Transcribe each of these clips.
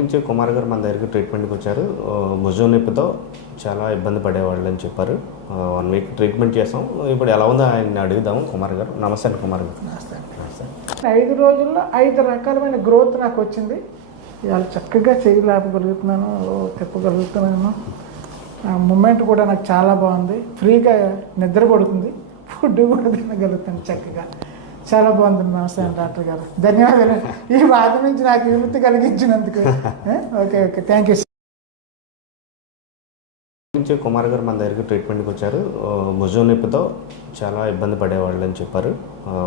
నుంచి కుమార్ గారు మన దగ్గరికి ట్రీట్మెంట్కి వచ్చారు. భుజం నొప్పితో చాలా ఇబ్బంది పడేవాళ్ళు అని చెప్పారు. 1 వీక్ ట్రీట్మెంట్ చేసాం. ఇప్పుడు ఎలా ఉందో ఆయన్ని అడుగుదాము. కుమార్ గారు నమస్తే అండి. కుమార్ గారు నమస్తే. 5 రోజుల్లో 5 రకాలమైన గ్రోత్ నాకు వచ్చింది. ఇవాళ చక్కగా చేయలేపగలుగుతున్నాను, తిప్పగలుగుతున్నాను. మూమెంట్ కూడా నాకు చాలా బాగుంది. ఫ్రీగా నిద్ర పడుతుంది, ఫుడ్ కూడా తినగలుగుతాను చక్కగా. చాలా బాగుంది. నమస్తే డాక్టర్ గారు, ధన్యవాదాలు ఈ బాధ నుంచి నాకు విముక్తి కలిగించినందుకు. Okay thank you. నుంచి కుమార్ గారు మన దగ్గరికి ట్రీట్మెంట్కి వచ్చారు. భుజం నొప్పితో చాలా ఇబ్బంది పడేవాళ్ళు అని చెప్పారు.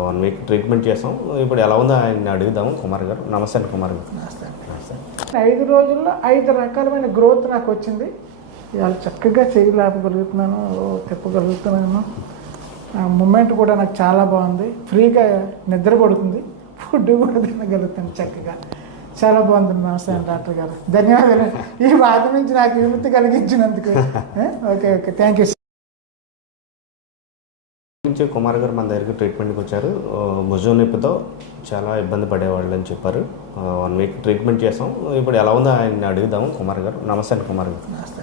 1 వీక్ ట్రీట్మెంట్ చేసాం. ఇప్పుడు ఎలా ఉందో ఆయన్ని అడుగుదాము. కుమార్ గారు నమస్తే అండి. కుమార్ గారు నమస్తే. 5 రోజుల్లో 5 రకాలమైన గ్రోత్ నాకు వచ్చింది. ఇవాళ చక్కగా చేయలేపగలుగుతున్నాను, తిప్పగలుగుతున్నాను. మూమెంట్ కూడా నాకు చాలా బాగుంది. ఫ్రీగా నిద్ర పడుతుంది, ఫుడ్ కూడా తినగలుగుతాను చక్కగా. చాలా బాగుంది. నమస్తే డాక్టర్ గారు, ధన్యవాదాలు ఈ బాధ నుంచి నాకు విముక్తి కలిగించినందుకు. Okay thank you. నుంచి కుమార్ గారు మన దగ్గరికి ట్రీట్మెంట్కి వచ్చారు. భుజం నొప్పితో చాలా ఇబ్బంది పడేవాళ్ళు అని చెప్పారు. 1 వీక్ ట్రీట్మెంట్ చేసాం. ఇప్పుడు ఎలా ఉందో ఆయన్ని అడుగుదాము. కుమార్ గారు నమస్తే అండి. కుమార్ గారు నమస్తే.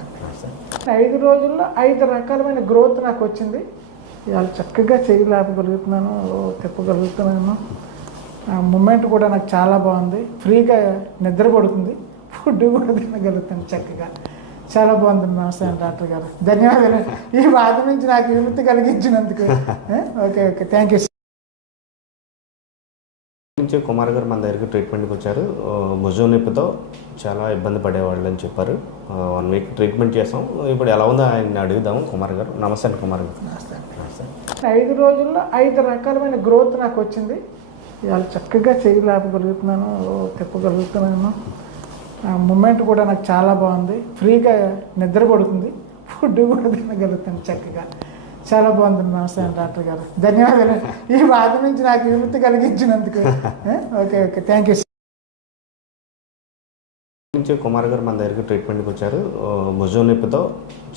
5 రోజుల్లో 5 రకాలమైన గ్రోత్ నాకు వచ్చింది. ఇవాళ చక్కగా చేయలేపగలుగుతున్నాను, తిప్పగలుగుతున్నాను. మూమెంట్ కూడా నాకు చాలా బాగుంది. ఫ్రీగా నిద్ర పడుతుంది, ఫుడ్ కూడా తినగలుగుతాను చక్కగా. చాలా బాగుంది. నమస్తే డాక్టర్ గారు, ధన్యవాదాలు ఈ బాధ నుంచి నాకు విముక్తి కలిగించినందుకు. Okay thank you. నుంచి కుమార్ గారు మన దగ్గరికి ట్రీట్మెంట్కి వచ్చారు. భుజం నొప్పితో చాలా ఇబ్బంది పడేవాళ్ళు అని చెప్పారు. 1 వీక్ ట్రీట్మెంట్ చేసాం. ఇప్పుడు ఎలా ఉందో ఆయన్ని అడుగుదాము. కుమార్ గారు నమస్తే అండి. కుమార్ గారు నమస్తే. 5 రోజుల్లో 5 రకాలమైన గ్రోత్ నాకు వచ్చింది. ఇవాళ చక్కగా చేయలేపగలుగుతున్నాను, తిప్పగలుగుతున్నాను. మూమెంట్ కూడా నాకు చాలా బాగుంది. ఫ్రీగా నిద్ర పడుతుంది, ఫుడ్ కూడా తినగలుగుతాను చక్కగా. చాలా బాగుంది. నమస్తే డాక్టర్ గారు, ధన్యవాదాలు ఈ బాధ నుంచి నాకు విముక్తి కలిగించినందుకు. Okay thank you. నుంచి కుమార్ గారు మన దగ్గరికి ట్రీట్మెంట్కి వచ్చారు. భుజం నొప్పితో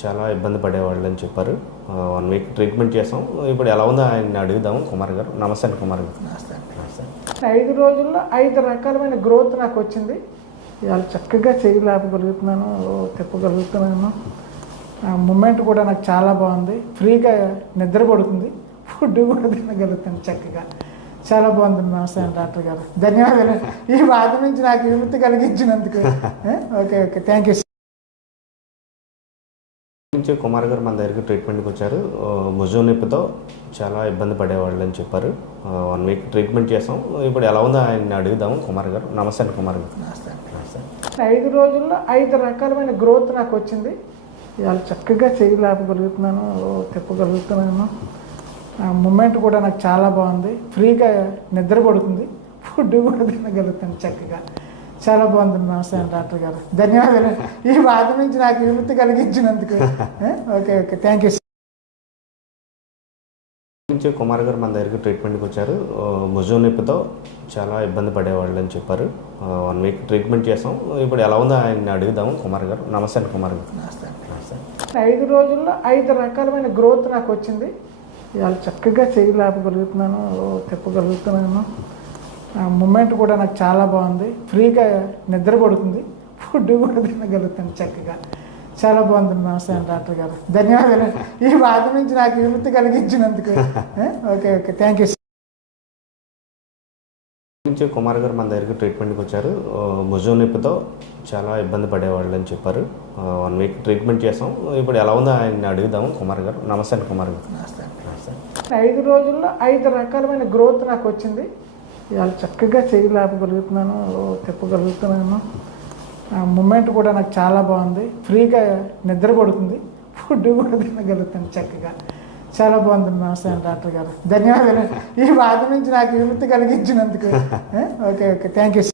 చాలా ఇబ్బంది పడేవాళ్ళు అని చెప్పారు. 1 వీక్ ట్రీట్మెంట్ చేసాం. ఇప్పుడు ఎలా ఉందో ఆయన్ని అడుగుదాము. కుమార్ గారు నమస్తే అండి. కుమార్ గారు నమస్తే. 5 రోజుల్లో 5 రకాలమైన గ్రోత్ నాకు వచ్చింది. ఇవాళ చక్కగా చేయలేపగలుగుతున్నాను, తిప్పగలుగుతున్నాను. మూమెంట్ కూడా నాకు చాలా బాగుంది. ఫ్రీగా నిద్ర పడుతుంది, ఫుడ్ కూడా తినగలుగుతాను చక్కగా. చాలా బాగుంది. నమస్తే డాక్టర్ గారు, ధన్యవాదాలు ఈ బాధ నుంచి నాకు విముక్తి కలిగించినందుకు. Okay thank you. నుంచి కుమార్ గారు మన దగ్గరికి ట్రీట్మెంట్కి వచ్చారు. భుజం నొప్పితో చాలా ఇబ్బంది పడేవాళ్ళు అని చెప్పారు. 1 వీక్ ట్రీట్మెంట్ చేసాం. ఇప్పుడు ఎలా ఉందో ఆయన్ని అడుగుదాము. కుమార్ గారు నమస్తే అండి. కుమార్ గారు నమస్తే. 5 రోజుల్లో 5 రకాలమైన గ్రోత్ నాకు వచ్చింది. ఇవాళ చక్కగా చేయలేపగలుగుతున్నాను, తిప్పగలుగుతున్నాను. మూమెంట్ కూడా నాకు చాలా బాగుంది. ఫ్రీగా నిద్ర పడుతుంది, ఫుడ్ కూడా తినగలుగుతాను చక్కగా. చాలా బాగుంది. నమస్తే డాక్టర్ గారు, ధన్యవాదాలు ఈ బాధ నుంచి నాకు విముక్తి కలిగించినందుకు. Okay thank you. నుంచి కుమార్ గారు మన దగ్గరికి ట్రీట్మెంట్కి వచ్చారు. భుజం నొప్పితో చాలా ఇబ్బంది పడేవాళ్ళు అని చెప్పారు. 1 వీక్ ట్రీట్మెంట్ చేసాం. ఇప్పుడు ఎలా ఉందో ఆయన్ని అడుగుదాము. కుమార్ గారు నమస్తే అండి. కుమార్ గారు నమస్తే. 5 రోజుల్లో 5 రకాలమైన గ్రోత్ నాకు వచ్చింది. ఇవాళ చక్కగా చేయలేపగలుగుతున్నాను, తిప్పగలుగుతున్నాను. మూమెంట్ కూడా నాకు చాలా బాగుంది. ఫ్రీగా నిద్ర పడుతుంది, ఫుడ్ కూడా తినగలుగుతాను చక్కగా. చాలా బాగుంది. నమస్తే డాక్టర్ గారు, ధన్యవాదాలు ఈ బాధ నుంచి నాకు విముక్తి కలిగించినందుకు. Okay thank you. నుంచి కుమార్ గారు మన దగ్గరికి ట్రీట్మెంట్కి వచ్చారు. భుజం నొప్పితో చాలా ఇబ్బంది పడేవాళ్ళు అని చెప్పారు. 1 వీక్ ట్రీట్మెంట్ చేసాం. ఇప్పుడు ఎలా ఉందో ఆయన్ని అడుగుదాము. కుమార్ గారు నమస్తే అండి. కుమార్ గారు నమస్తే. 5 రోజుల్లో 5 రకాలమైన గ్రోత్ నాకు వచ్చింది. ఇవాళ చక్కగా చేయలేపగలుగుతున్నాను, తిప్పగలుగుతున్నాను. మూమెంట్ కూడా నాకు చాలా బాగుంది. ఫ్రీగా నిద్ర పడుతుంది, ఫుడ్ కూడా తినగలుగుతాను చక్కగా. చాలా బాగుంది. నమస్తే డాక్టర్ గారు, ధన్యవాదాలు ఈ బాధ నుంచి నాకు విముక్తి కలిగించినందుకు. Okay thank you.